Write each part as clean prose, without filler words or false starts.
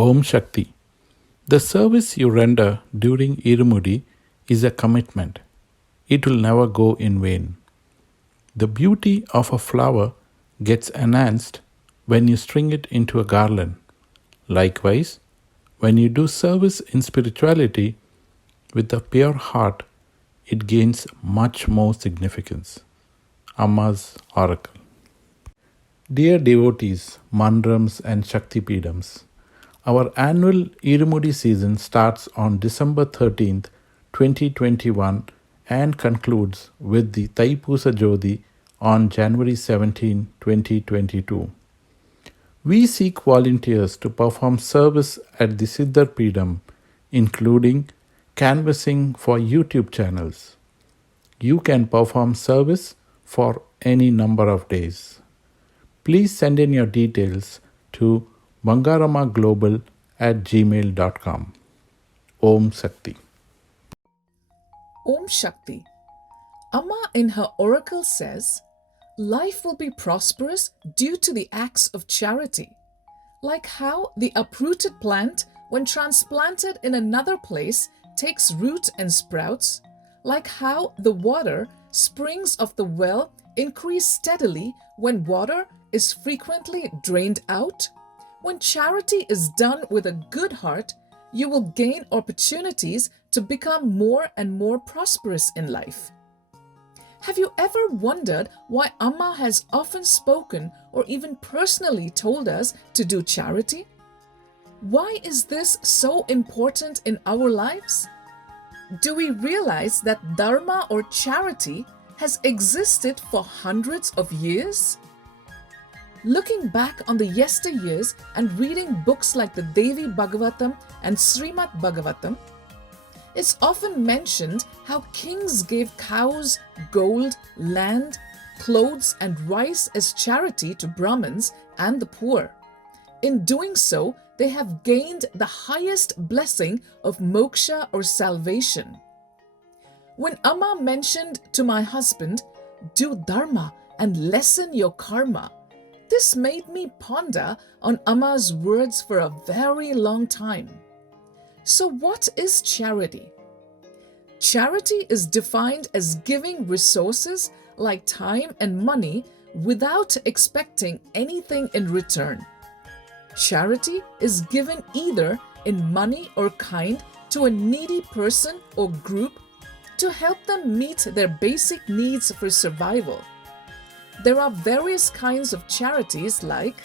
Om Shakti. The service you render during Irumudi is a commitment. It will never go in vain. The beauty of a flower gets enhanced when you string it into a garland. Likewise, when you do service in spirituality with a pure heart, it gains much more significance. Amma's Oracle. Dear devotees, mandrams and Shakti Pidams, our annual Irumudi season starts on December 13th, 2021 and concludes with the Thaipusa Jodi on January 17, 2022. We seek volunteers to perform service at the Siddhar Pidam, including canvassing for YouTube channels. You can perform service for any number of days. Please send in your details to BangaruAmmaGlobal@gmail.com. Om Sakthi. Om Shakti. Amma in her oracle says, life will be prosperous due to the acts of charity. Like how the uprooted plant, when transplanted in another place, takes root and sprouts. Like how the water, springs of the well, increase steadily when water is frequently drained out. When charity is done with a good heart, you will gain opportunities to become more and more prosperous in life. Have you ever wondered why Amma has often spoken or even personally told us to do charity? Why is this so important in our lives? Do we realize that dharma or charity has existed for hundreds of years? Looking back on the yesteryears and reading books like the Devi Bhagavatam and Srimad Bhagavatam, it's often mentioned how kings gave cows, gold, land, clothes, and rice as charity to Brahmins and the poor. In doing so, they have gained the highest blessing of moksha or salvation. When Amma mentioned to my husband, "Do dharma and lessen your karma," this made me ponder on Amma's words for a very long time. So what is charity? Charity is defined as giving resources like time and money without expecting anything in return. Charity is given either in money or kind to a needy person or group to help them meet their basic needs for survival. There are various kinds of charities like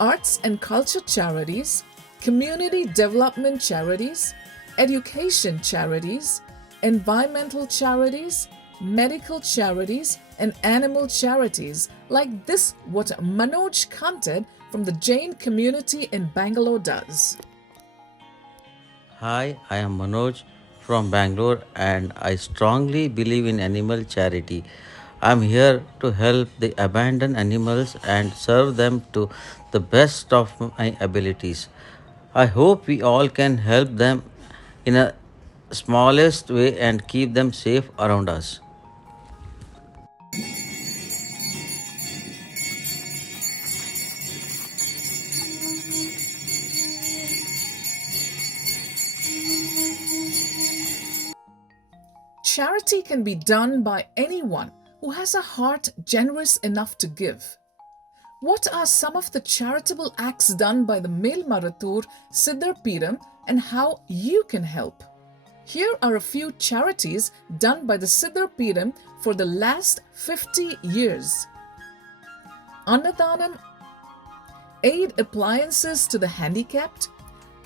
arts and culture charities, community development charities, education charities, environmental charities, medical charities, and animal charities like this what Manoj Kanted from the Jain community in Bangalore does. Hi, I am Manoj from Bangalore and I strongly believe in animal charity. I'm here to help the abandoned animals and serve them to the best of my abilities. I hope we all can help them in a smallest way and keep them safe around us. Charity can be done by anyone who has a heart generous enough to give. What are some of the charitable acts done by the Melmarathur Siddhar Pidam and how you can help? Here are a few charities done by the Siddhar Pidam for the last 50 years. Annadanam, aid appliances to the handicapped,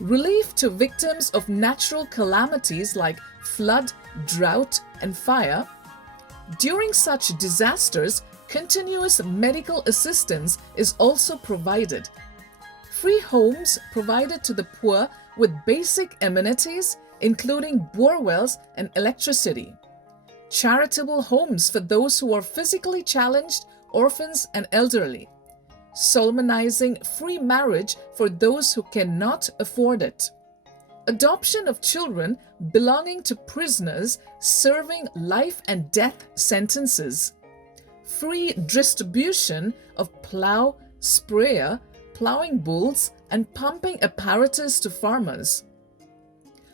relief to victims of natural calamities like flood, drought, and fire. During such disasters, continuous medical assistance is also provided. Free homes provided to the poor with basic amenities, including borewells and electricity. Charitable homes for those who are physically challenged, orphans, and elderly. Solemnizing free marriage for those who cannot afford it. Adoption of children belonging to prisoners serving life and death sentences. Free distribution of plow, sprayer, plowing bulls and pumping apparatus to farmers,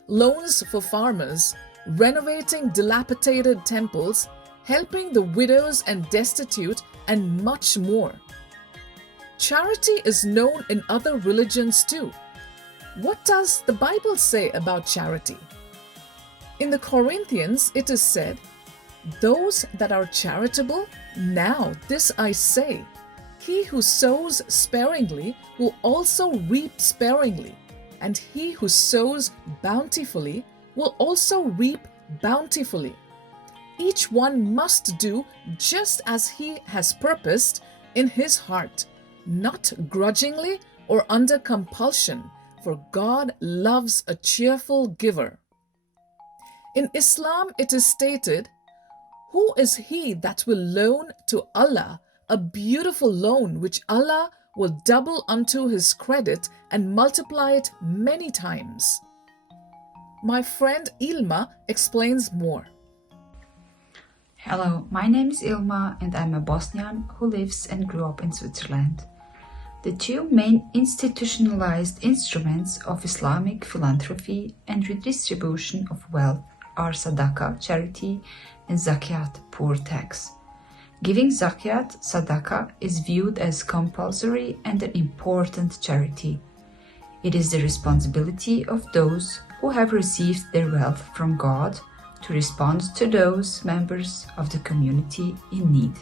loans for farmers, renovating dilapidated temples, helping the widows and destitute, and much more. Charity is known in other religions too. What does the Bible say about charity? In the Corinthians, it is said, "Those that are charitable, now this I say, he who sows sparingly will also reap sparingly, and he who sows bountifully will also reap bountifully. Each one must do just as he has purposed in his heart, not grudgingly or under compulsion, for God loves a cheerful giver." In Islam, it is stated, "Who is he that will loan to Allah a beautiful loan which Allah will double unto his credit and multiply it many times?" My friend Ilma explains more. Hello, my name is Ilma and I'm a Bosnian who lives and grew up in Switzerland. The two main institutionalized instruments of Islamic philanthropy and redistribution of wealth are sadaqah, charity, and zakat, poor tax. Giving zakat, sadaqah, is viewed as compulsory and an important charity. It is the responsibility of those who have received their wealth from God to respond to those members of the community in need.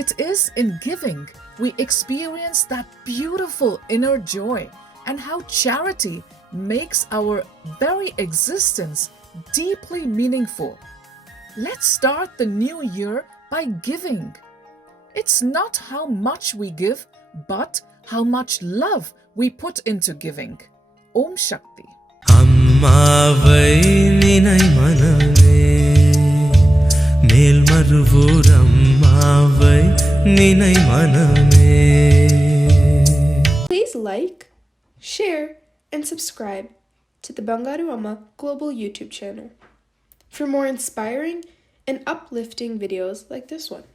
It is in giving we experience that beautiful inner joy and how charity makes our very existence deeply meaningful. Let's start the new year by giving. It's not how much we give, but how much love we put into giving. Om Shakti. அம்மாவை நினை மனமே மேல் மறுவோர் அம்மாவை நினை மனமே. Please like, share, and subscribe to the BangaruAmmaGlobal YouTube channel for more inspiring and uplifting videos like this one.